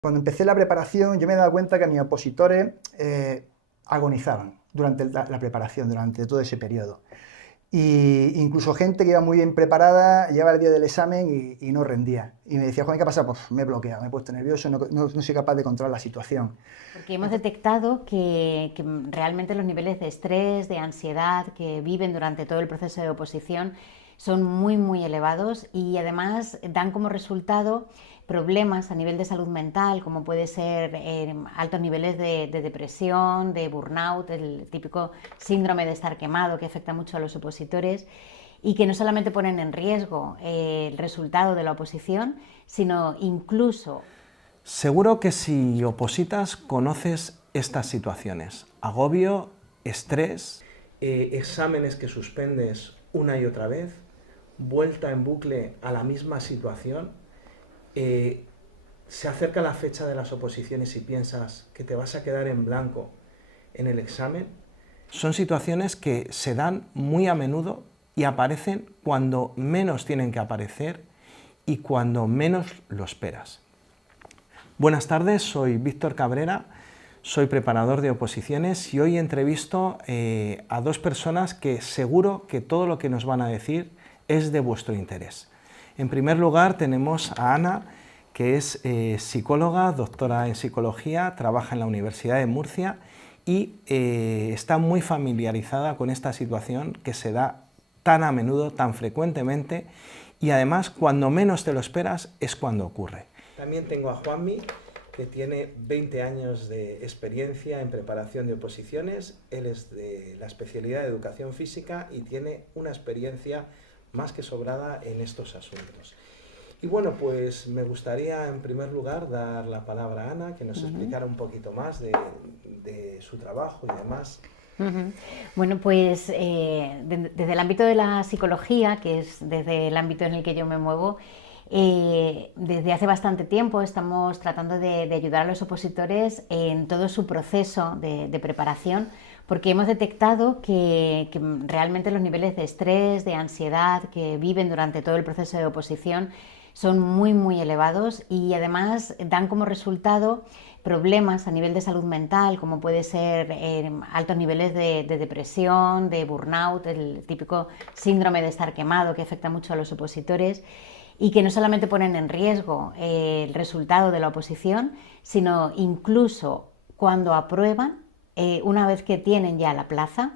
Cuando empecé la preparación, yo me he dado cuenta que mis opositores agonizaban durante la preparación, durante todo ese periodo. Y incluso gente que iba muy bien preparada, llegaba el día del examen y no rendía. Y me decía, Juan, ¿qué pasa? Pues me he bloqueado, me he puesto nervioso, no soy capaz de controlar la situación. Porque hemos detectado que realmente los niveles de estrés, de ansiedad que viven durante todo el proceso de oposición son muy elevados y además dan como resultado problemas a nivel de salud mental, como puede ser altos niveles de depresión, de burnout, el típico síndrome de estar quemado que afecta mucho a los opositores y que no solamente ponen en riesgo el resultado de la oposición, sino incluso. Seguro que si opositas conoces estas situaciones: agobio, estrés, exámenes que suspendes una y otra vez, vuelta en bucle a la misma situación, se acerca la fecha de las oposiciones y piensas que te vas a quedar en blanco en el examen. Son situaciones que se dan muy a menudo y aparecen cuando menos tienen que aparecer y cuando menos lo esperas. Buenas tardes, soy Víctor Cabrera, soy preparador de oposiciones y hoy entrevisto a dos personas que seguro que todo lo que nos van a decir es de vuestro interés. En primer lugar tenemos a Ana, que es psicóloga, doctora en psicología, trabaja en la Universidad de Murcia y está muy familiarizada con esta situación que se da tan a menudo, tan frecuentemente, y además cuando menos te lo esperas es cuando ocurre. También tengo a Juanmi, que tiene 20 años de experiencia en preparación de oposiciones. Él es de la especialidad de educación física y tiene una experiencia más que sobrada en estos asuntos. Y bueno, pues me gustaría en primer lugar dar la palabra a Ana, que nos explicara un poquito más de su trabajo y demás. Bueno, pues desde el ámbito de la psicología, que es desde el ámbito en el que yo me muevo, desde hace bastante tiempo estamos tratando de ayudar a los opositores en todo su proceso de preparación, porque hemos detectado que realmente los niveles de estrés, de ansiedad que viven durante todo el proceso de oposición son muy elevados y además dan como resultado problemas a nivel de salud mental, como puede ser altos niveles de depresión, de burnout, el típico síndrome de estar quemado que afecta mucho a los opositores y que no solamente ponen en riesgo el resultado de la oposición, sino incluso cuando aprueban, una vez que tienen ya la plaza.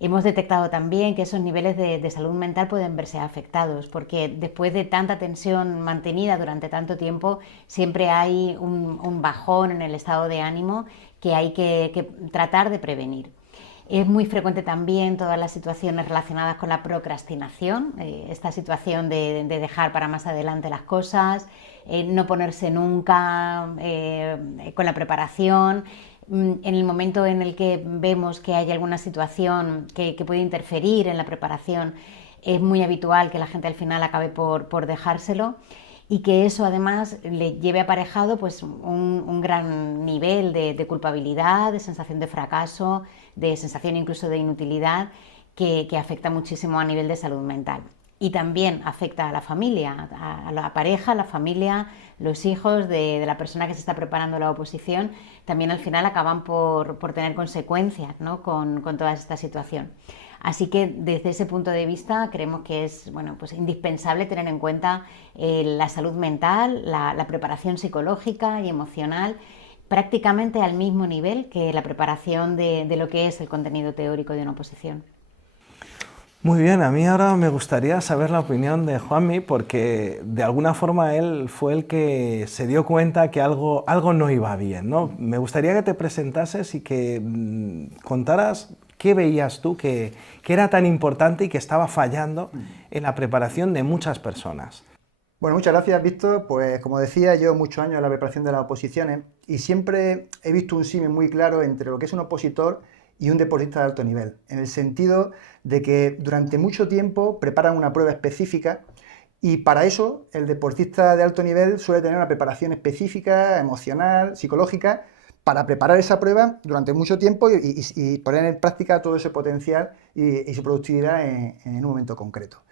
Hemos detectado también que esos niveles de salud mental pueden verse afectados, porque después de tanta tensión mantenida durante tanto tiempo, siempre hay un bajón en el estado de ánimo que hay que tratar de prevenir. Es muy frecuente también todas las situaciones relacionadas con la procrastinación, esta situación de dejar para más adelante las cosas, no ponerse nunca con la preparación. En el momento en el que vemos que hay alguna situación que puede interferir en la preparación, es muy habitual que la gente al final acabe por dejárselo y que eso además le lleve aparejado pues un gran nivel de culpabilidad, de sensación de fracaso, de sensación incluso de inutilidad que afecta muchísimo a nivel de salud mental. Y también afecta a la familia, a la pareja, a la familia, los hijos de la persona que se está preparando la oposición, también al final acaban por tener consecuencias, ¿no? con toda esta situación. Así que desde ese punto de vista creemos que es bueno, pues indispensable tener en cuenta la salud mental, la preparación psicológica y emocional prácticamente al mismo nivel que la preparación de lo que es el contenido teórico de una oposición. Muy bien, a mí ahora me gustaría saber la opinión de Juanmi, porque de alguna forma él fue el que se dio cuenta que algo no iba bien, ¿no? Me gustaría que te presentases y que contaras qué veías tú que era tan importante y que estaba fallando en la preparación de muchas personas. Bueno, muchas gracias, Víctor. Pues como decía, llevo muchos años en la preparación de las oposiciones y siempre he visto un símil muy claro entre lo que es un opositor y un deportista de alto nivel, en el sentido de que durante mucho tiempo preparan una prueba específica y para eso el deportista de alto nivel suele tener una preparación específica, emocional, psicológica, para preparar esa prueba durante mucho tiempo y poner en práctica todo ese potencial y su productividad en un momento concreto.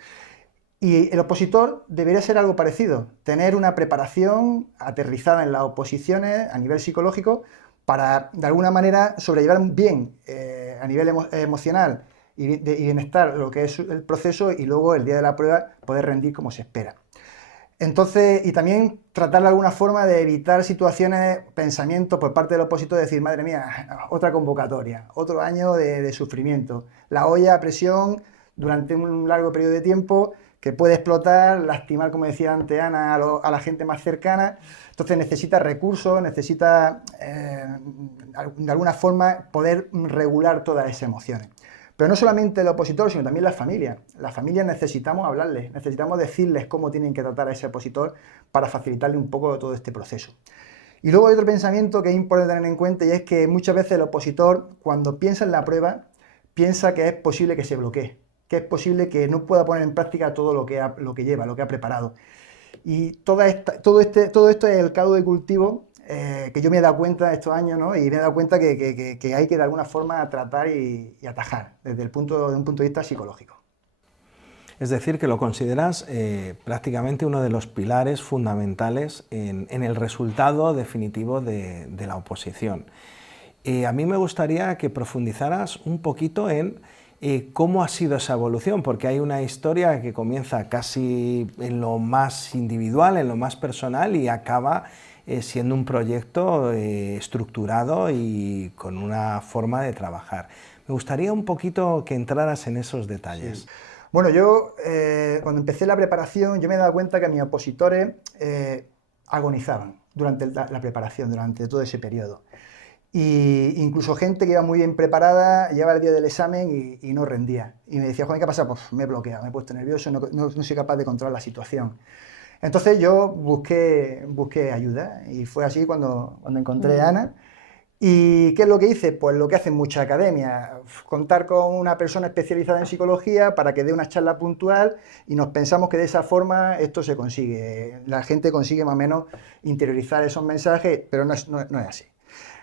Y el opositor debería ser algo parecido, tener una preparación aterrizada en las oposiciones a nivel psicológico para, de alguna manera, sobrellevar bien a nivel emocional y bienestar lo que es el proceso y luego el día de la prueba poder rendir como se espera. Entonces, y también tratar de alguna forma de evitar situaciones, pensamientos por parte del opositor de decir, madre mía, otra convocatoria, otro año de sufrimiento, la olla a presión durante un largo periodo de tiempo que puede explotar, lastimar, como decía antes Ana, a la gente más cercana. Entonces necesita recursos, necesita de alguna forma poder regular todas esas emociones. Pero no solamente el opositor, sino también las familias. Las familias necesitamos hablarles, necesitamos decirles cómo tienen que tratar a ese opositor para facilitarle un poco todo este proceso. Y luego hay otro pensamiento que es importante tener en cuenta y es que muchas veces el opositor, cuando piensa en la prueba, piensa que es posible que se bloquee, que es posible que no pueda poner en práctica todo lo que lleva, lo que ha preparado. Y todo esto es el caldo de cultivo que yo me he dado cuenta estos años, ¿no? Y me he dado cuenta que hay que de alguna forma tratar y atajar desde un punto de vista psicológico. Es decir, que lo consideras prácticamente uno de los pilares fundamentales en el resultado definitivo de la oposición. A mí me gustaría que profundizaras un poquito en cómo ha sido esa evolución, porque hay una historia que comienza casi en lo más individual, en lo más personal y acaba siendo un proyecto estructurado y con una forma de trabajar. Me gustaría un poquito que entraras en esos detalles. Sí. Bueno, yo cuando empecé la preparación yo me he dado cuenta que mis opositores agonizaban durante la preparación, durante todo ese periodo. Y incluso gente que iba muy bien preparada, llegaba el día del examen y no rendía. Y me decía, Juan, ¿qué pasa? Pues me he bloqueado, me he puesto nervioso, no soy capaz de controlar la situación. Entonces yo busqué ayuda y fue así cuando encontré a Ana. ¿Y qué es lo que hice? Pues lo que hacen muchas academias, contar con una persona especializada en psicología para que dé una charla puntual y nos pensamos que de esa forma esto se consigue. La gente consigue más o menos interiorizar esos mensajes, pero no es así.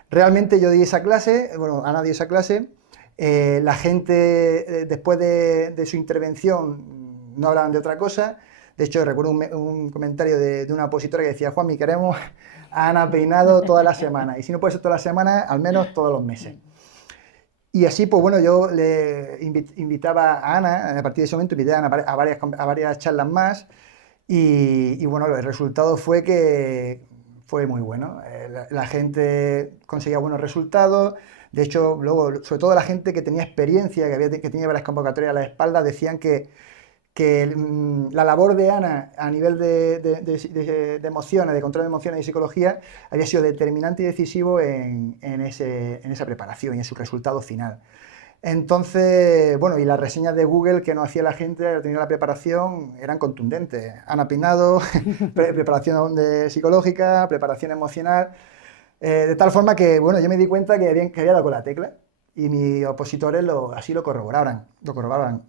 Realmente yo di esa clase, bueno, Ana dio esa clase, la gente después de su intervención no hablaban de otra cosa. De hecho, recuerdo un comentario de una opositora que decía, Juanmi, queremos a Ana Peinado toda la semana, y si no puede ser toda la semana, al menos todos los meses. Y así, pues bueno, yo le invitaba a Ana, a partir de ese momento invité a Ana a varias charlas más, y bueno, el resultado fue que fue muy bueno. La gente conseguía buenos resultados. De hecho, luego, sobre todo la gente que tenía experiencia, que tenía varias convocatorias a la espalda, decían que la labor de Ana a nivel de emociones, de control de emociones y psicología, había sido determinante y decisivo en esa preparación y en su resultado final. Entonces, bueno, y las reseñas de Google que nos hacía la gente al tener la preparación eran contundentes. Ana Peinado, preparación psicológica, preparación emocional, de tal forma que, bueno, yo me di cuenta que había dado con la tecla y mis opositores así lo corroboraban.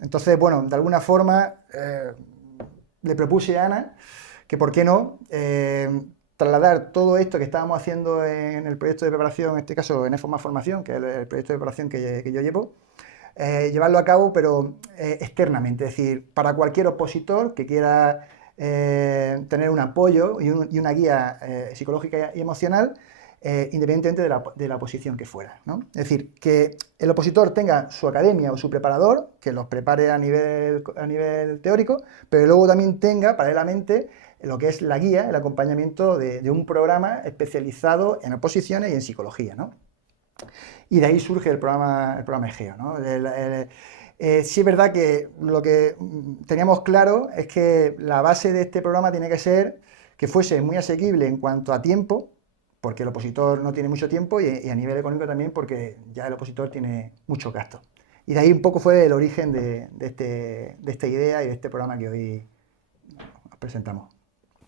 Entonces, bueno, de alguna forma le propuse a Ana que, ¿por qué no?, trasladar todo esto que estábamos haciendo en el proyecto de preparación, en este caso en EFOMA Formación, que es el proyecto de preparación que yo llevo, llevarlo a cabo, pero externamente, es decir, para cualquier opositor que quiera tener un apoyo y una guía psicológica y emocional, independientemente de la oposición que fuera, ¿no? Es decir, que el opositor tenga su academia o su preparador, que los prepare a nivel teórico, pero luego también tenga paralelamente lo que es la guía, el acompañamiento de un programa especializado en oposiciones y en psicología, ¿no? Y de ahí surge el programa Egeo, ¿no? Sí es verdad que lo que teníamos claro es que la base de este programa tiene que ser que fuese muy asequible en cuanto a tiempo, porque el opositor no tiene mucho tiempo, y a nivel económico también porque ya el opositor tiene mucho gasto. Y de ahí un poco fue el origen de esta idea y de este programa que hoy os presentamos.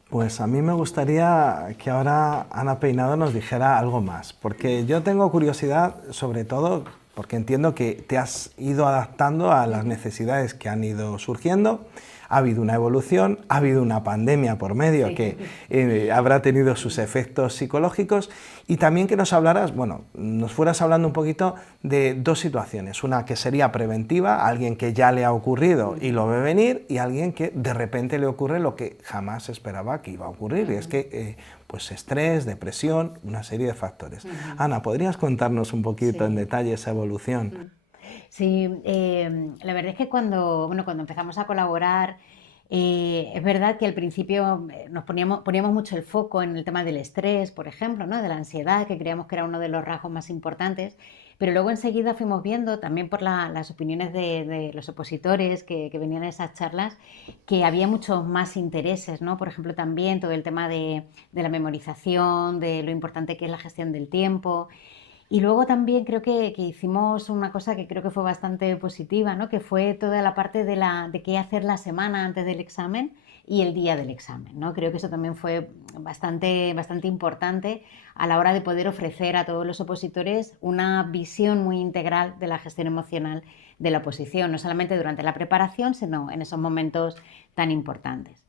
Pues a mí me gustaría que ahora Ana Peinado nos dijera algo más, porque yo tengo curiosidad, sobre todo porque entiendo que te has ido adaptando a las necesidades que han ido surgiendo. ha habido una evolución, ha habido una pandemia por medio Sí. que habrá tenido sus efectos psicológicos, y también que nos hablaras, bueno, nos fueras hablando un poquito de dos situaciones, una que sería preventiva, alguien que ya le ha ocurrido y lo ve venir, y alguien que de repente le ocurre lo que jamás esperaba que iba a ocurrir, y es que pues estrés, depresión, una serie de factores. Ana, ¿podrías contarnos un poquito en detalle esa evolución? Sí, la verdad es que cuando empezamos a colaborar, es verdad que al principio poníamos mucho el foco en el tema del estrés, por ejemplo, ¿no? De la ansiedad, que creíamos que era uno de los rasgos más importantes, pero luego enseguida fuimos viendo, también por las opiniones de los opositores que venían a esas charlas, que había muchos más intereses, ¿no? Por ejemplo, también todo el tema de la memorización, de lo importante que es la gestión del tiempo. Y luego también creo que hicimos una cosa que creo que fue bastante positiva, ¿no? Que fue toda la parte de qué hacer la semana antes del examen y el día del examen, ¿no? Creo que eso también fue bastante importante a la hora de poder ofrecer a todos los opositores una visión muy integral de la gestión emocional de la oposición, no solamente durante la preparación, sino en esos momentos tan importantes.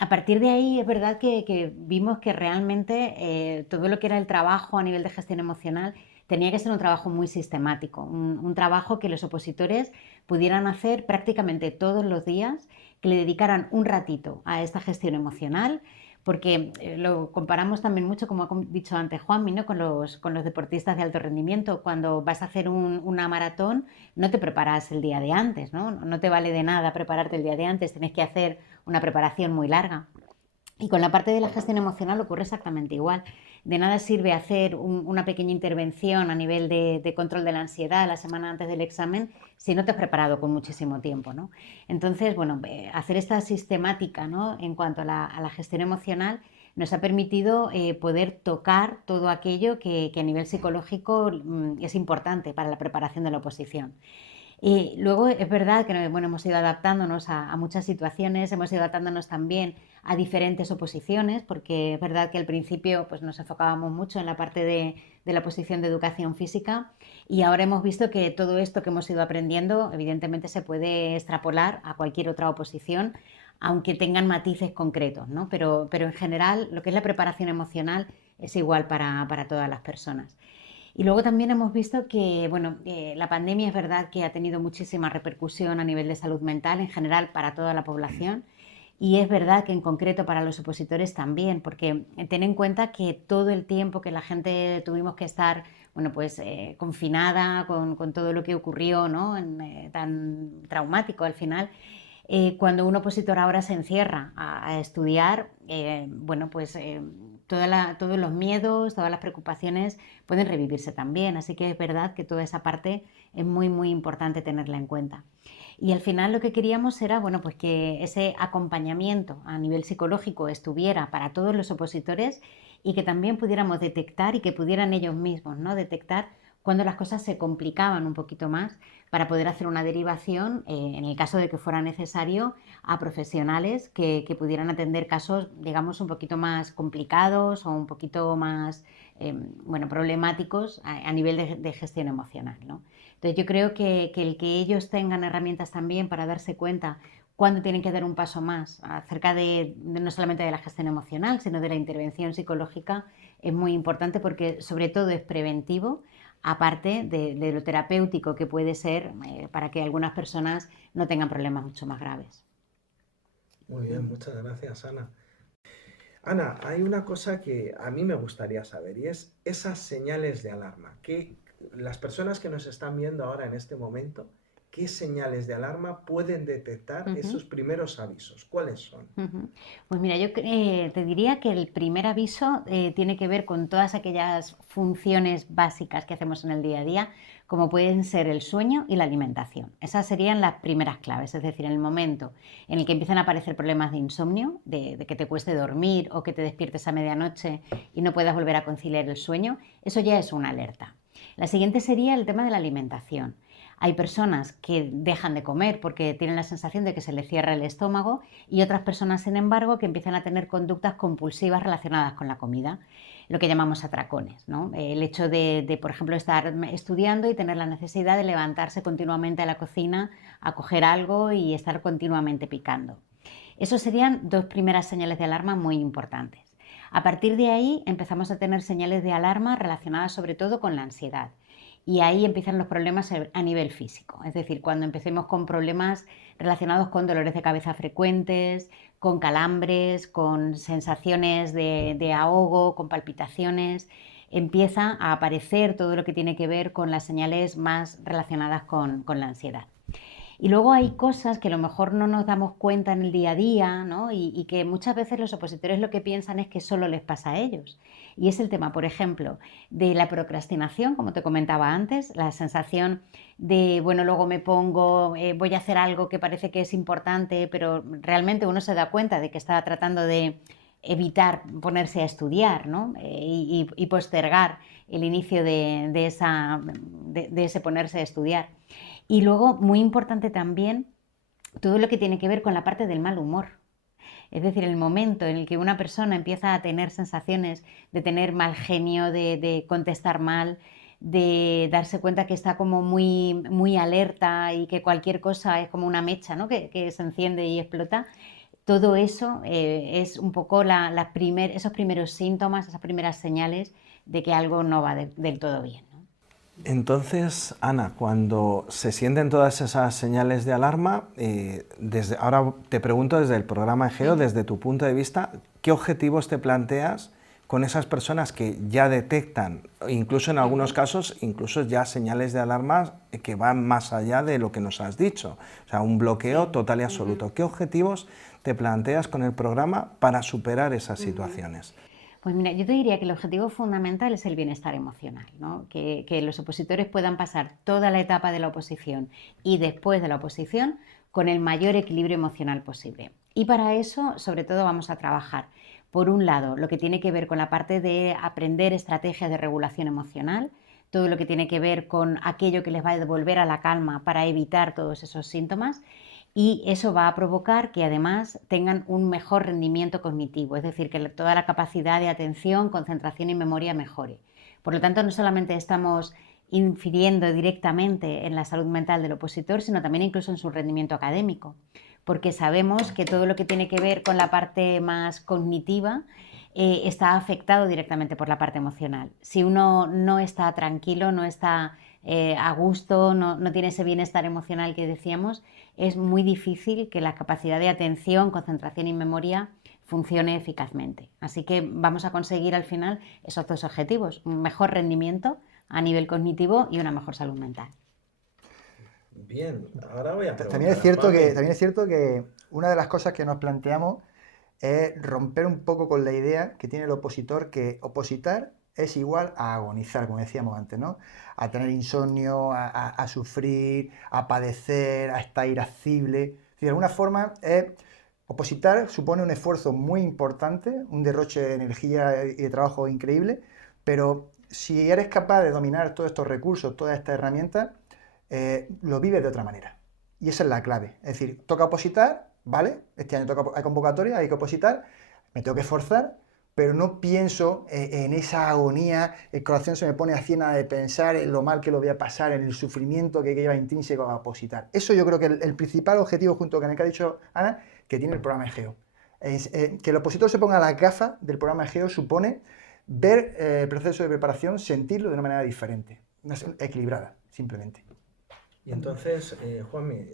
A partir de ahí es verdad que vimos que realmente todo lo que era el trabajo a nivel de gestión emocional tenía que ser un trabajo muy sistemático, un trabajo que los opositores pudieran hacer prácticamente todos los días, que le dedicaran un ratito a esta gestión emocional, porque lo comparamos también mucho, como ha dicho antes Juanmi, ¿no? con los deportistas de alto rendimiento. Cuando vas a hacer una maratón, no te preparas el día de antes, ¿no? No te vale de nada prepararte el día de antes, tienes que hacer una preparación muy larga. Y con la parte de la gestión emocional ocurre exactamente igual. De nada sirve hacer una pequeña intervención a nivel de control de la ansiedad la semana antes del examen si no te has preparado con muchísimo tiempo, ¿no? Entonces, bueno, hacer esta sistemática, ¿no? En cuanto a la gestión emocional nos ha permitido poder tocar todo aquello que a nivel psicológico es importante para la preparación de la oposición. Y luego es verdad que bueno, hemos ido adaptándonos a muchas situaciones, hemos ido adaptándonos también a diferentes oposiciones, porque es verdad que al principio pues, nos enfocábamos mucho en la parte de la oposición de educación física, y ahora hemos visto que todo esto que hemos ido aprendiendo evidentemente se puede extrapolar a cualquier otra oposición, aunque tengan matices concretos, ¿no? Pero en general lo que es la preparación emocional es igual para todas las personas. Y luego también hemos visto que, bueno, la pandemia es verdad que ha tenido muchísima repercusión a nivel de salud mental en general para toda la población, y es verdad que en concreto para los opositores también, porque ten en cuenta que todo el tiempo que la gente tuvimos que estar, bueno, pues confinada con todo lo que ocurrió, ¿no? Tan traumático al final, cuando un opositor ahora se encierra a estudiar, bueno, pues todos los miedos, todas las preocupaciones pueden revivirse también. Así que es verdad que toda esa parte es muy importante tenerla en cuenta. Y al final lo que queríamos era, bueno, pues que ese acompañamiento a nivel psicológico estuviera para todos los opositores, y que también pudiéramos detectar y que pudieran ellos mismos, ¿no? Detectar cuando las cosas se complicaban un poquito más, para poder hacer una derivación, en el caso de que fuera necesario, a profesionales que pudieran atender casos, digamos, un poquito más complicados o un poquito más bueno, problemáticos a nivel de gestión emocional, ¿no? Entonces yo creo que el que ellos tengan herramientas también para darse cuenta cuándo tienen que dar un paso más acerca no solamente de la gestión emocional, sino de la intervención psicológica, es muy importante, porque sobre todo es preventivo, aparte de lo terapéutico que puede ser para que algunas personas no tengan problemas mucho más graves. Muy bien, muchas gracias, Ana. Ana, hay una cosa que a mí me gustaría saber, y es esas señales de alarma. Que las personas que nos están viendo ahora en este momento, ¿qué señales de alarma pueden detectar esos primeros avisos? ¿Cuáles son? Pues mira, yo te diría que el primer aviso tiene que ver con todas aquellas funciones básicas que hacemos en el día a día, como pueden ser el sueño y la alimentación. Esas serían las primeras claves, es decir, en el momento en el que empiezan a aparecer problemas de insomnio, de que te cueste dormir o que te despiertes a medianoche y no puedas volver a conciliar el sueño, eso ya es una alerta. La siguiente sería el tema de la alimentación. Hay personas que dejan de comer porque tienen la sensación de que se les cierra el estómago, y otras personas, sin embargo, que empiezan a tener conductas compulsivas relacionadas con la comida. lo que llamamos atracones, ¿no? El hecho de, por ejemplo, estar estudiando y tener la necesidad de levantarse continuamente a la cocina a coger algo y estar continuamente picando. Esos serían dos primeras señales de alarma muy importantes. A partir de ahí empezamos a tener señales de alarma relacionadas sobre todo con la ansiedad. Y ahí empiezan los problemas a nivel físico, es decir, cuando empecemos con problemas relacionados con dolores de cabeza frecuentes, con calambres, con sensaciones de ahogo, con palpitaciones, empieza a aparecer todo lo que tiene que ver con las señales más relacionadas con la ansiedad. Y luego hay cosas que a lo mejor no nos damos cuenta en el día a día, ¿no? Y que muchas veces los opositores lo que piensan es que solo les pasa a ellos. Y es el tema, por ejemplo, de la procrastinación, como te comentaba antes, la sensación de, bueno, luego me pongo, voy a hacer algo que parece que es importante, pero realmente uno se da cuenta de que está tratando de evitar ponerse a estudiar, ¿no? Y postergar el inicio de ese ponerse a estudiar. Y luego, muy importante también, todo lo que tiene que ver con la parte del mal humor. Es decir, el momento en el que una persona empieza a tener sensaciones de tener mal genio, de contestar mal, de darse cuenta que está como muy, muy alerta y que cualquier cosa es como una mecha, ¿no? que se enciende y explota. Todo eso es un poco esos primeros síntomas, esas primeras señales de que algo no va del todo bien. Entonces, Ana, cuando se sienten todas esas señales de alarma, ahora te pregunto desde el programa Egeo, desde tu punto de vista, ¿qué objetivos te planteas con esas personas que ya detectan, incluso en algunos casos, incluso ya señales de alarma que van más allá de lo que nos has dicho? O sea, un bloqueo total y absoluto. ¿Qué objetivos te planteas con el programa para superar esas situaciones? Pues mira, yo te diría que el objetivo fundamental es el bienestar emocional, ¿no? Que los opositores puedan pasar toda la etapa de la oposición y después de la oposición con el mayor equilibrio emocional posible. Y para eso, sobre todo, vamos a trabajar, por un lado, lo que tiene que ver con la parte de aprender estrategias de regulación emocional, todo lo que tiene que ver con aquello que les va a devolver a la calma para evitar todos esos síntomas, y eso va a provocar que además tengan un mejor rendimiento cognitivo, es decir, que toda la capacidad de atención, concentración y memoria mejore. Por lo tanto, no solamente estamos infiriendo directamente en la salud mental del opositor, sino también incluso en su rendimiento académico, porque sabemos que todo lo que tiene que ver con la parte más cognitiva está afectado directamente por la parte emocional. Si uno no está tranquilo, no está a gusto, no tiene ese bienestar emocional que decíamos, es muy difícil que la capacidad de atención, concentración y memoria funcione eficazmente. Así que vamos a conseguir al final esos dos objetivos, un mejor rendimiento a nivel cognitivo y una mejor salud mental. Bien, ahora voy a También preguntar es a cierto Juanmi. que una de las cosas que nos planteamos es romper un poco con la idea que tiene el opositor que opositar es igual a agonizar, como decíamos antes, ¿no? A tener insomnio, a sufrir, a padecer, a estar irascible. Es decir, de alguna forma, opositar supone un esfuerzo muy importante, un derroche de energía y de trabajo increíble, pero si eres capaz de dominar todos estos recursos, todas estas herramientas, lo vives de otra manera. Y esa es la clave. Es decir, toca opositar, ¿vale? Este año hay convocatoria, hay que opositar, me tengo que esforzar, pero no pienso en esa agonía, el corazón se me pone a cien de pensar en lo mal que lo voy a pasar, en el sufrimiento que lleva intrínseco a opositar. Eso yo creo que el principal objetivo, junto con el que ha dicho Ana, que tiene el programa Egeo. Que el opositor se ponga las gafas del programa Egeo supone ver el proceso de preparación, sentirlo de una manera diferente, equilibrada, simplemente. Y entonces, Juanmi,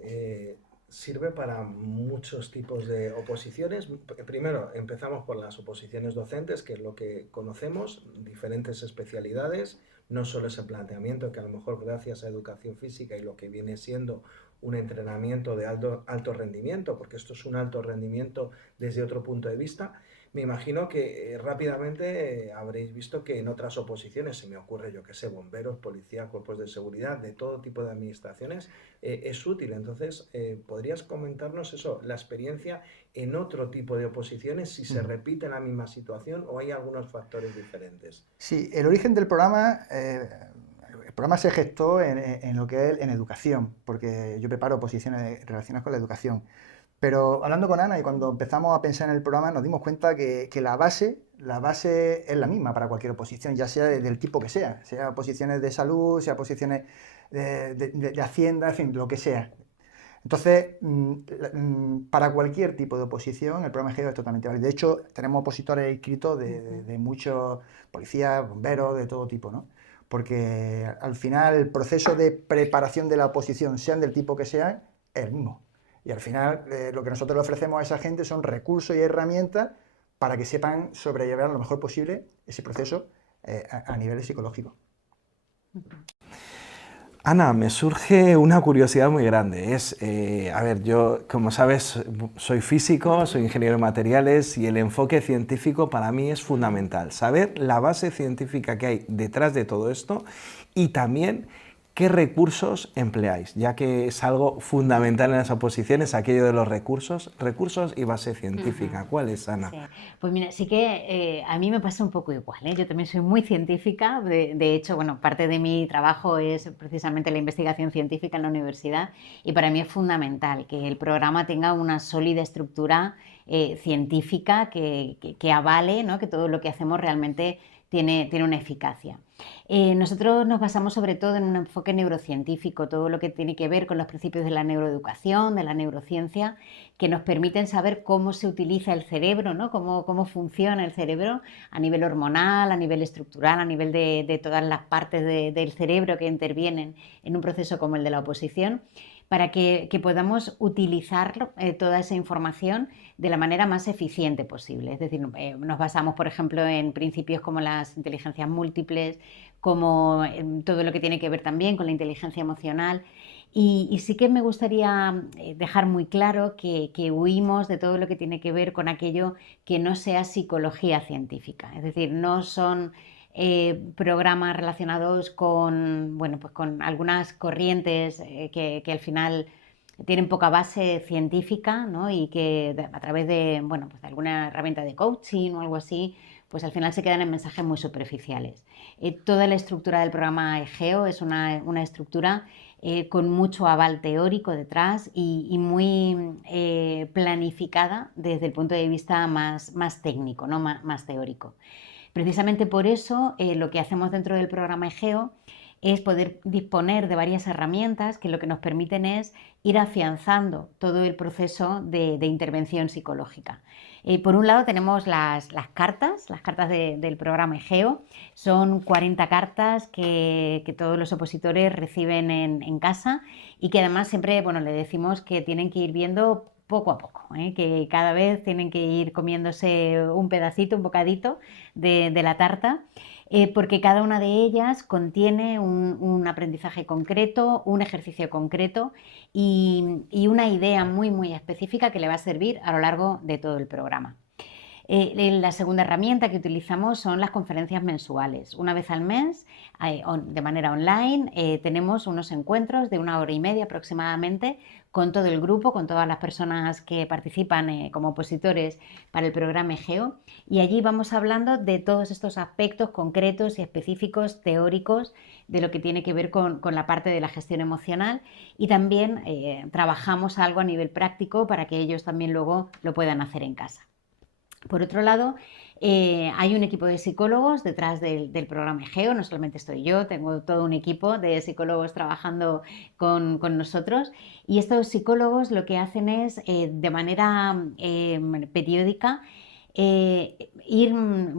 sirve para muchos tipos de oposiciones. Primero, empezamos por las oposiciones docentes, que es lo que conocemos, diferentes especialidades, no solo ese planteamiento que a lo mejor gracias a educación física y lo que viene siendo un entrenamiento de alto rendimiento, porque esto es un alto rendimiento desde otro punto de vista. Me imagino que rápidamente habréis visto que en otras oposiciones, se me ocurre, yo que sé, bomberos, policía, cuerpos de seguridad, de todo tipo de administraciones, es útil. Entonces, ¿podrías comentarnos eso, la experiencia en otro tipo de oposiciones, si se repite la misma situación o hay algunos factores diferentes? Sí, el origen del programa, el programa se gestó en lo que es en educación, porque yo preparo oposiciones relacionadas con la educación. Pero hablando con Ana y cuando empezamos a pensar en el programa nos dimos cuenta que la base es la misma para cualquier oposición, ya sea del tipo que sea oposiciones de salud, sea oposiciones de Hacienda, en fin, lo que sea. Entonces, para cualquier tipo de oposición, el programa GEO es totalmente válido. De hecho, tenemos opositores inscritos de muchos policías, bomberos, de todo tipo, ¿no? Porque al final el proceso de preparación de la oposición, sean del tipo que sean, es el mismo. Y al final lo que nosotros le ofrecemos a esa gente son recursos y herramientas para que sepan sobrellevar lo mejor posible ese proceso a nivel psicológico. Ana, me surge una curiosidad muy grande. A ver, yo, como sabes, soy físico, soy ingeniero de materiales y el enfoque científico para mí es fundamental. Saber la base científica que hay detrás de todo esto y también qué recursos empleáis, ya que es algo fundamental en las oposiciones, aquello de los recursos y base científica. ¿Cuál es, Ana? Sí. Pues mira, sí que a mí me pasa un poco igual, ¿eh? Yo también soy muy científica, de hecho, bueno, parte de mi trabajo es precisamente la investigación científica en la universidad y para mí es fundamental que el programa tenga una sólida estructura científica que avale, ¿no? Que todo lo que hacemos realmente tiene una eficacia. Nosotros nos basamos sobre todo en un enfoque neurocientífico, todo lo que tiene que ver con los principios de la neuroeducación, de la neurociencia, que nos permiten saber cómo se utiliza el cerebro, ¿no? Cómo funciona el cerebro a nivel hormonal, a nivel estructural, a nivel de todas las partes del cerebro que intervienen en un proceso como el de la oposición, para que podamos utilizar toda esa información de la manera más eficiente posible. Es decir, nos basamos, por ejemplo, en principios como las inteligencias múltiples, como todo lo que tiene que ver también con la inteligencia emocional. Y sí que me gustaría dejar muy claro que huimos de todo lo que tiene que ver con aquello que no sea psicología científica. Es decir, no son programas relacionados con, bueno, pues con algunas corrientes que al final tienen poca base científica, ¿no? Y que a través de, bueno, pues de alguna herramienta de coaching o algo así, pues al final se quedan en mensajes muy superficiales. Toda la estructura del programa EGEO es una estructura con mucho aval teórico detrás y muy planificada desde el punto de vista más técnico, ¿no? Más teórico. Precisamente por eso lo que hacemos dentro del programa EGEO es poder disponer de varias herramientas que lo que nos permiten es ir afianzando todo el proceso de intervención psicológica. Por un lado tenemos las cartas del programa EGEO. Son 40 cartas que todos los opositores reciben en casa y que además siempre, bueno, le decimos que tienen que ir viendo poco a poco, que cada vez tienen que ir comiéndose un pedacito, un bocadito de la tarta, porque cada una de ellas contiene un aprendizaje concreto, un ejercicio concreto y una idea muy específica que le va a servir a lo largo de todo el programa. La segunda herramienta que utilizamos son las conferencias mensuales. Una vez al mes, de manera online, tenemos unos encuentros de 1 hora y media aproximadamente con todo el grupo, con todas las personas que participan como opositores para el programa EGEO, y allí vamos hablando de todos estos aspectos concretos y específicos teóricos de lo que tiene que ver con la parte de la gestión emocional, y también trabajamos algo a nivel práctico para que ellos también luego lo puedan hacer en casa. Por otro lado, hay un equipo de psicólogos detrás del programa EGEO, no solamente estoy yo, tengo todo un equipo de psicólogos trabajando con nosotros, y estos psicólogos lo que hacen es, de manera periódica, ir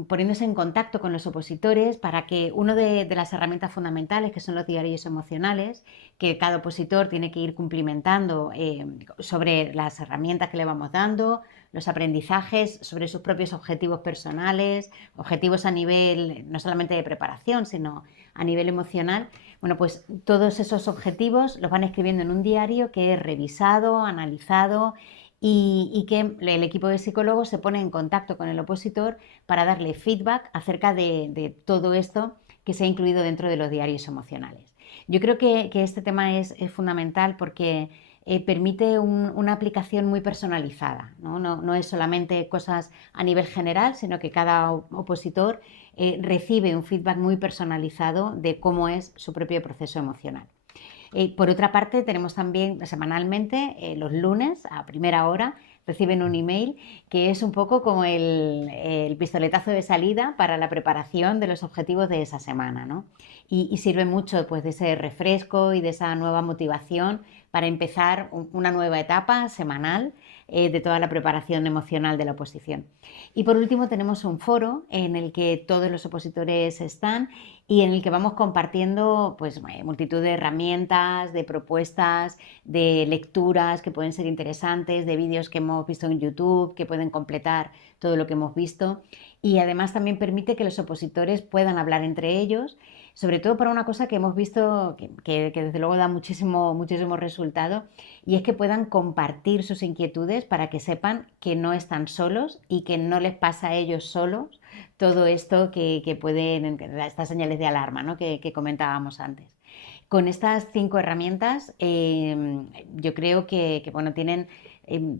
poniéndose en contacto con los opositores para que una de las herramientas fundamentales, que son los diarios emocionales, que cada opositor tiene que ir cumplimentando sobre las herramientas que le vamos dando, los aprendizajes, sobre sus propios objetivos personales, objetivos a nivel no solamente de preparación, sino a nivel emocional. Bueno, pues todos esos objetivos los van escribiendo en un diario que es revisado, analizado y que el equipo de psicólogos se pone en contacto con el opositor para darle feedback acerca de todo esto que se ha incluido dentro de los diarios emocionales. Yo creo que este tema es fundamental porque permite una aplicación muy personalizada, ¿no? No es solamente cosas a nivel general, sino que cada opositor recibe un feedback muy personalizado de cómo es su propio proceso emocional. Por otra parte, tenemos también semanalmente, los lunes a primera hora, reciben un email que es un poco como el pistoletazo de salida para la preparación de los objetivos de esa semana, ¿no? Y sirve mucho pues, de ese refresco y de esa nueva motivación para empezar una nueva etapa semanal de toda la preparación emocional de la oposición. Y por último tenemos un foro en el que todos los opositores están y en el que vamos compartiendo pues, multitud de herramientas, de propuestas, de lecturas que pueden ser interesantes, de vídeos que hemos visto en YouTube, que pueden completar todo lo que hemos visto. Y además también permite que los opositores puedan hablar entre ellos, sobre todo para una cosa que hemos visto que desde luego da muchísimo resultado, y es que puedan compartir sus inquietudes para que sepan que no están solos y que no les pasa a ellos solos todo esto que pueden, estas señales de alarma, ¿no? que comentábamos antes. Con estas 5 herramientas yo creo que bueno, tienen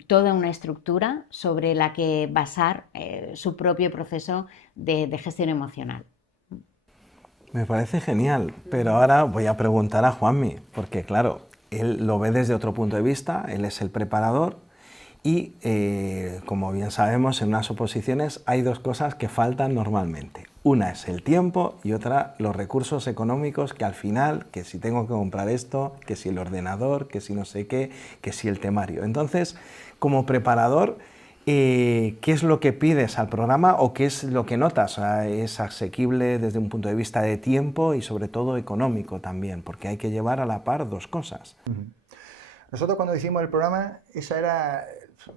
toda una estructura sobre la que basar su propio proceso de gestión emocional. Me parece genial, pero ahora voy a preguntar a Juanmi, porque claro, él lo ve desde otro punto de vista, él es el preparador y como bien sabemos en unas oposiciones hay 2 cosas que faltan normalmente. Una es el tiempo y otra los recursos económicos, que al final, que si tengo que comprar esto, que si el ordenador, que si no sé qué, que si el temario. Entonces, como preparador, ¿qué es lo que pides al programa o qué es lo que notas? O sea, ¿es asequible desde un punto de vista de tiempo y sobre todo económico también? Porque hay que llevar a la par 2 cosas. Nosotros cuando hicimos el programa, esa era,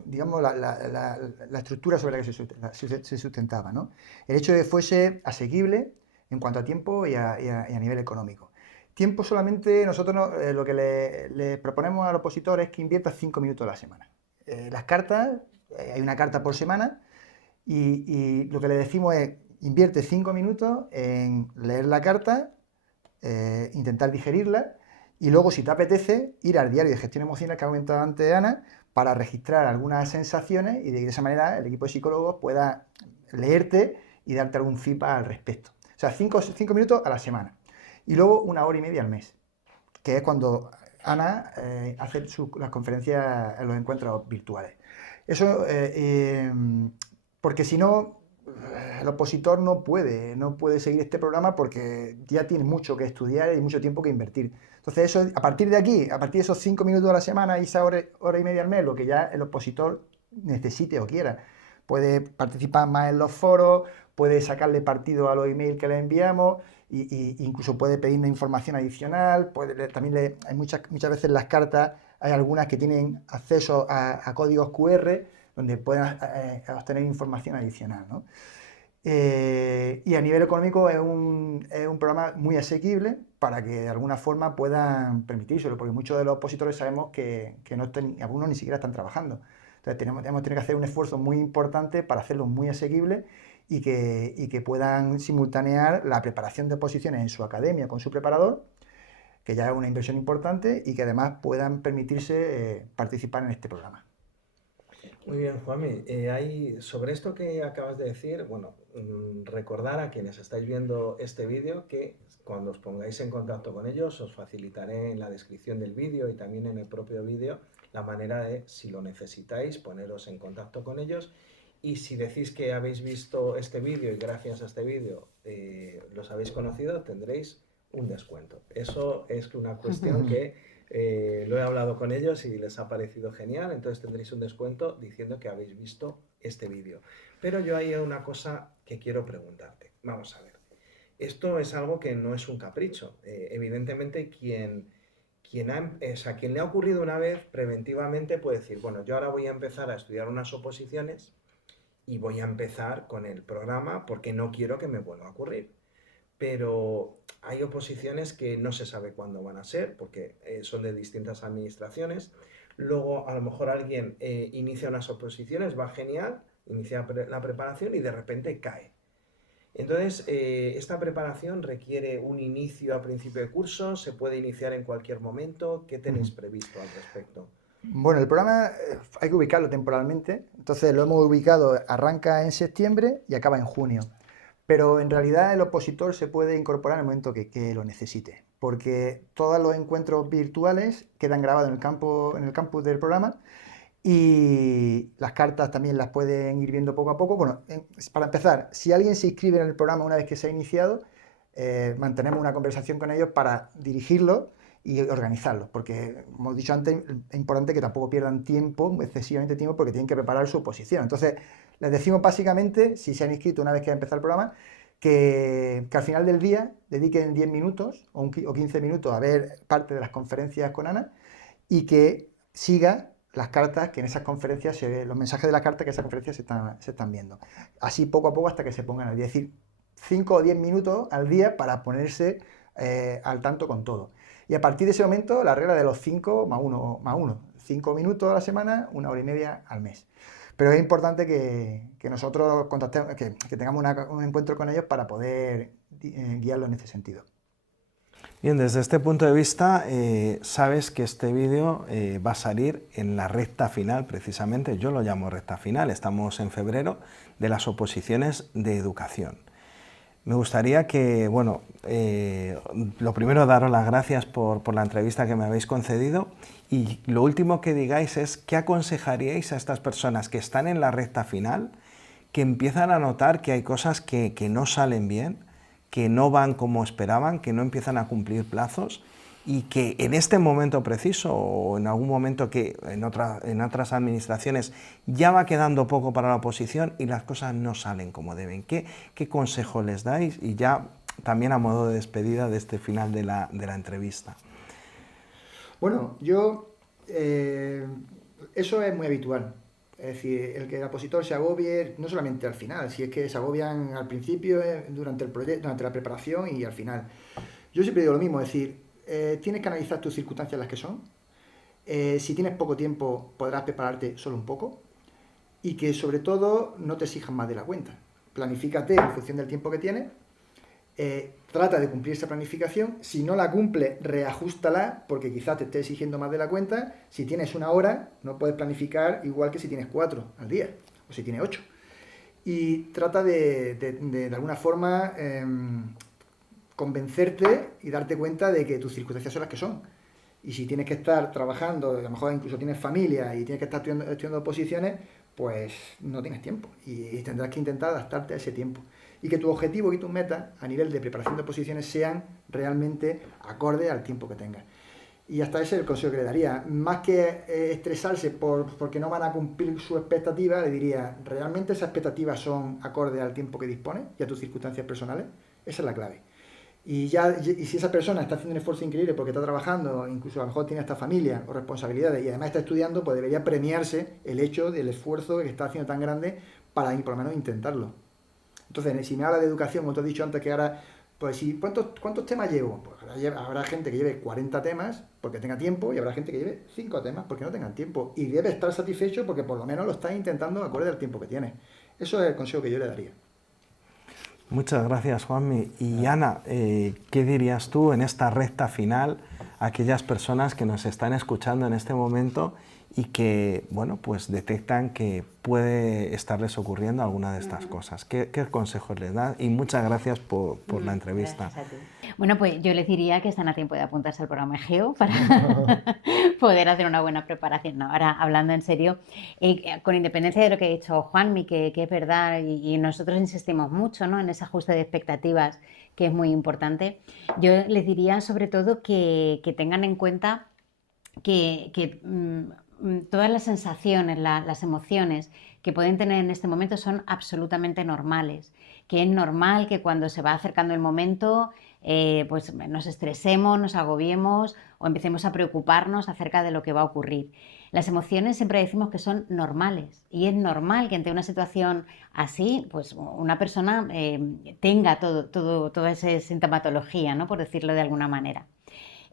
digamos, la estructura sobre la que se sustentaba, ¿no? El hecho de que fuese asequible en cuanto a tiempo y a nivel económico. Tiempo solamente, nosotros lo que le proponemos al opositor es que invierta 5 minutos a la semana. Las cartas, hay una carta por semana y lo que le decimos es, invierte 5 minutos en leer la carta, intentar digerirla y luego, si te apetece, ir al diario de gestión emocional que ha comentado antes Ana para registrar algunas sensaciones y de esa manera el equipo de psicólogos pueda leerte y darte algún feedback al respecto. O sea, 5 minutos a la semana. Y luego 1 hora y media al mes, que es cuando Ana hace las conferencias en los encuentros virtuales. Eso, porque si no, el opositor no puede seguir este programa porque ya tiene mucho que estudiar y mucho tiempo que invertir. Entonces, eso, a partir de aquí, a partir de esos 5 minutos a la semana y esa hora y media al mes, lo que ya el opositor necesite o quiera. Puede participar más en los foros, puede sacarle partido a los emails que le enviamos, y incluso puede pedirnos información adicional. Hay muchas veces las cartas, hay algunas que tienen acceso a códigos QR donde pueden obtener información adicional, ¿no? Y a nivel económico es un programa muy asequible para que de alguna forma puedan permitírselo, porque muchos de los opositores sabemos que algunos ni siquiera están trabajando. Entonces tenemos que hacer un esfuerzo muy importante para hacerlo muy asequible y que puedan simultanear la preparación de oposiciones en su academia con su preparador, que ya es una inversión importante, y que además puedan permitirse participar en este programa. Muy bien, Juanmi. Sobre esto que acabas de decir, bueno, recordar a quienes estáis viendo este vídeo que cuando os pongáis en contacto con ellos os facilitaré en la descripción del vídeo y también en el propio vídeo la manera de, si lo necesitáis, poneros en contacto con ellos. Y si decís que habéis visto este vídeo y gracias a este vídeo los habéis conocido, tendréis un descuento. Eso es una cuestión que lo he hablado con ellos y les ha parecido genial, entonces tendréis un descuento diciendo que habéis visto este vídeo. Pero yo hay una cosa que quiero preguntarte. Vamos a ver. Esto es algo que no es un capricho. Evidentemente, quien le ha ocurrido una vez, preventivamente puede decir, bueno, yo ahora voy a empezar a estudiar unas oposiciones y voy a empezar con el programa porque no quiero que me vuelva a ocurrir. Pero hay oposiciones que no se sabe cuándo van a ser porque son de distintas administraciones. Luego, a lo mejor alguien inicia unas oposiciones, va genial, inicia la preparación y de repente cae. Entonces, esta preparación requiere un inicio a principio de curso, se puede iniciar en cualquier momento. ¿Qué tenéis previsto al respecto? Bueno, el programa hay que ubicarlo temporalmente, entonces lo hemos ubicado, arranca en septiembre y acaba en junio. pero en realidad el opositor se puede incorporar en el momento que lo necesite, porque todos los encuentros virtuales quedan grabados en el campus del programa y las cartas también las pueden ir viendo poco a poco. Bueno, para empezar, si alguien se inscribe en el programa una vez que se ha iniciado, mantenemos una conversación con ellos para dirigirlo y organizarlo, porque, como he dicho antes, es importante que tampoco pierdan tiempo, excesivamente tiempo, porque tienen que preparar su oposición. Entonces, les decimos básicamente, si se han inscrito una vez que ha empezado el programa, que al final del día dediquen 10 minutos o 15 minutos a ver parte de las conferencias con Ana y que siga las cartas que en esas conferencias, los mensajes de la carta que en esas conferencias se están viendo. Así poco a poco hasta que se pongan al día. Es decir, 5 o 10 minutos al día para ponerse al tanto con todo. Y a partir de ese momento, la regla de los 5 más 1. 5 minutos a la semana, 1 hora y media al mes. Pero es importante que nosotros contactemos, que tengamos un encuentro con ellos para poder guiarlos en este sentido. Bien, desde este punto de vista, sabes que este vídeo va a salir en la recta final, precisamente, yo lo llamo recta final, estamos en febrero, de las oposiciones de educación. Me gustaría que, bueno, lo primero daros las gracias por la entrevista que me habéis concedido y lo último que digáis es qué aconsejaríais a estas personas que están en la recta final, que empiezan a notar que hay cosas que no salen bien, que no van como esperaban, que no empiezan a cumplir plazos y que en este momento preciso o en algún momento que en otras administraciones ya va quedando poco para la oposición y las cosas no salen como deben. ¿Qué consejo les dais? Y ya también a modo de despedida de este final de la entrevista. Bueno, eso es muy habitual. Es decir, el que el opositor se agobie no solamente al final, si es que se agobian al principio, durante el proyecto, durante la preparación y al final. Yo siempre digo lo mismo, es decir, tienes que analizar tus circunstancias las que son. Si tienes poco tiempo, podrás prepararte solo un poco. Y que sobre todo no te exijas más de la cuenta. Planifícate en función del tiempo que tienes. Trata de cumplir esa planificación. Si no la cumple, reajústala, porque quizás te esté exigiendo más de la cuenta. Si tienes 1 hora, no puedes planificar igual que si tienes 4 al día, o si tienes 8. Y trata de alguna forma, convencerte y darte cuenta de que tus circunstancias son las que son. Y si tienes que estar trabajando, a lo mejor incluso tienes familia y tienes que estar estudiando oposiciones, pues no tienes tiempo. Y tendrás que intentar adaptarte a ese tiempo. Y que tu objetivo y tus metas a nivel de preparación de oposiciones sean realmente acorde al tiempo que tengas. Y hasta ese es el consejo que le daría. Más que estresarse porque no van a cumplir su expectativa, le diría, ¿realmente esas expectativas son acorde al tiempo que dispones y a tus circunstancias personales? Esa es la clave. Y si esa persona está haciendo un esfuerzo increíble porque está trabajando, incluso a lo mejor tiene esta familia o responsabilidades y además está estudiando, pues debería premiarse el hecho del esfuerzo que está haciendo tan grande para por lo menos intentarlo. Entonces, si me habla de educación, como te he dicho antes, que ahora, pues ¿cuántos temas llevo? Pues habrá gente que lleve 40 temas porque tenga tiempo y habrá gente que lleve 5 temas porque no tengan tiempo. Y debe estar satisfecho porque por lo menos lo está intentando acorde al tiempo que tiene. Eso es el consejo que yo le daría. Muchas gracias, Juanmi. Y Ana, ¿qué dirías tú en esta recta final a aquellas personas que nos están escuchando en este momento y que, bueno, pues detectan que puede estarles ocurriendo alguna de estas cosas? ¿Qué consejos les das? Y muchas gracias por la entrevista. Gracias a ti. Bueno, pues yo les diría que están a tiempo de apuntarse al programa EGEO para poder hacer una buena preparación. No, ahora, hablando en serio, con independencia de lo que ha dicho Juanmi, que es verdad, y nosotros insistimos mucho, ¿no?, en ese ajuste de expectativas, que es muy importante, yo les diría sobre todo que tengan en cuenta que todas las sensaciones, las emociones que pueden tener en este momento son absolutamente normales, que es normal que cuando se va acercando el momento pues nos estresemos, nos agobiemos o empecemos a preocuparnos acerca de lo que va a ocurrir. Las emociones siempre decimos que son normales y es normal que ante una situación así, pues una persona tenga toda esa sintomatología, ¿no?, por decirlo de alguna manera.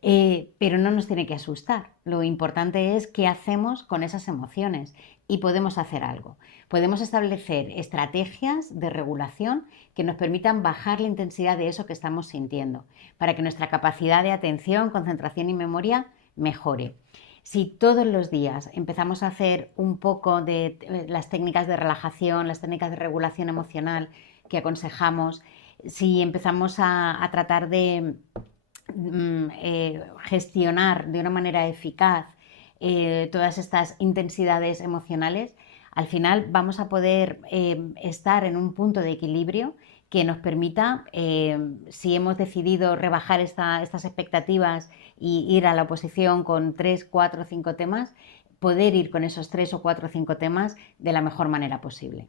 Pero no nos tiene que asustar. Lo importante es qué hacemos con esas emociones y podemos hacer algo. Podemos establecer estrategias de regulación que nos permitan bajar la intensidad de eso que estamos sintiendo para que nuestra capacidad de atención, concentración y memoria mejore. Si todos los días empezamos a hacer un poco de las técnicas de relajación, las técnicas de regulación emocional que aconsejamos, si empezamos a tratar de gestionar de una manera eficaz todas estas intensidades emocionales, al final vamos a poder estar en un punto de equilibrio que nos permita, si hemos decidido rebajar estas expectativas y ir a la oposición con 3, 4, 5 temas, poder ir con esos 3 o 4 o 5 temas de la mejor manera posible.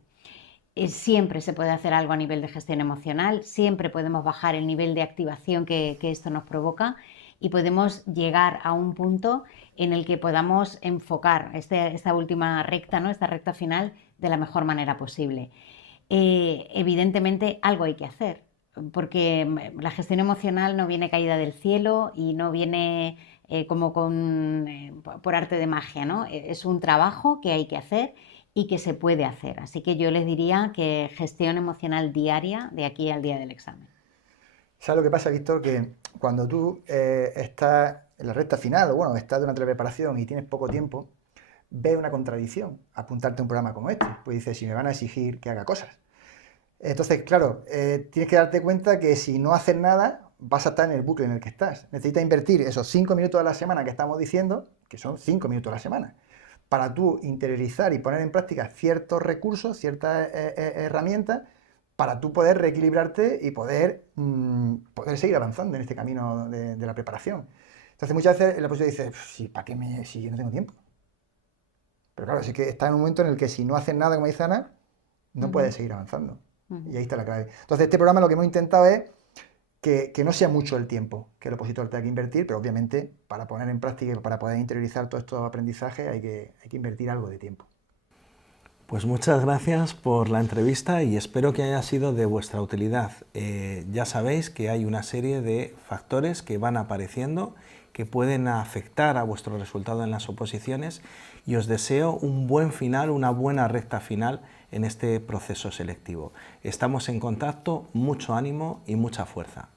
Siempre se puede hacer algo a nivel de gestión emocional, siempre podemos bajar el nivel de activación que esto nos provoca y podemos llegar a un punto en el que podamos enfocar esta última recta, ¿no? Esta recta final de la mejor manera posible. Evidentemente algo hay que hacer, porque la gestión emocional no viene caída del cielo y no viene como por arte de magia, ¿no? Es un trabajo que hay que hacer y que se puede hacer. Así que yo les diría que gestión emocional diaria de aquí al día del examen. ¿Sabes lo que pasa, Víctor? Que cuando tú estás en la recta final, o bueno, estás durante la preparación y tienes poco tiempo, ves una contradicción apuntarte a un programa como este. Pues dices, si me van a exigir que haga cosas. Entonces, claro, tienes que darte cuenta que si no haces nada, vas a estar en el bucle en el que estás. Necesitas invertir esos 5 minutos a la semana que estamos diciendo, que son 5 minutos a la semana, para tú interiorizar y poner en práctica ciertos recursos, ciertas herramientas, para tú poder reequilibrarte y poder seguir avanzando en este camino de la preparación. Entonces muchas veces la oposición dice, sí, ¿para qué si yo no tengo tiempo? Pero claro, sí que está en un momento en el que si no haces nada, como dice Ana, no puedes seguir avanzando. Y ahí está la clave. Entonces este programa lo que hemos intentado es que no sea mucho el tiempo que el opositor tenga que invertir, pero obviamente para poner en práctica y para poder interiorizar todos estos aprendizajes hay que invertir algo de tiempo. Pues muchas gracias por la entrevista y espero que haya sido de vuestra utilidad. Ya sabéis que hay una serie de factores que van apareciendo que pueden afectar a vuestro resultado en las oposiciones y os deseo un buen final, una buena recta final en este proceso selectivo. Estamos en contacto, mucho ánimo y mucha fuerza.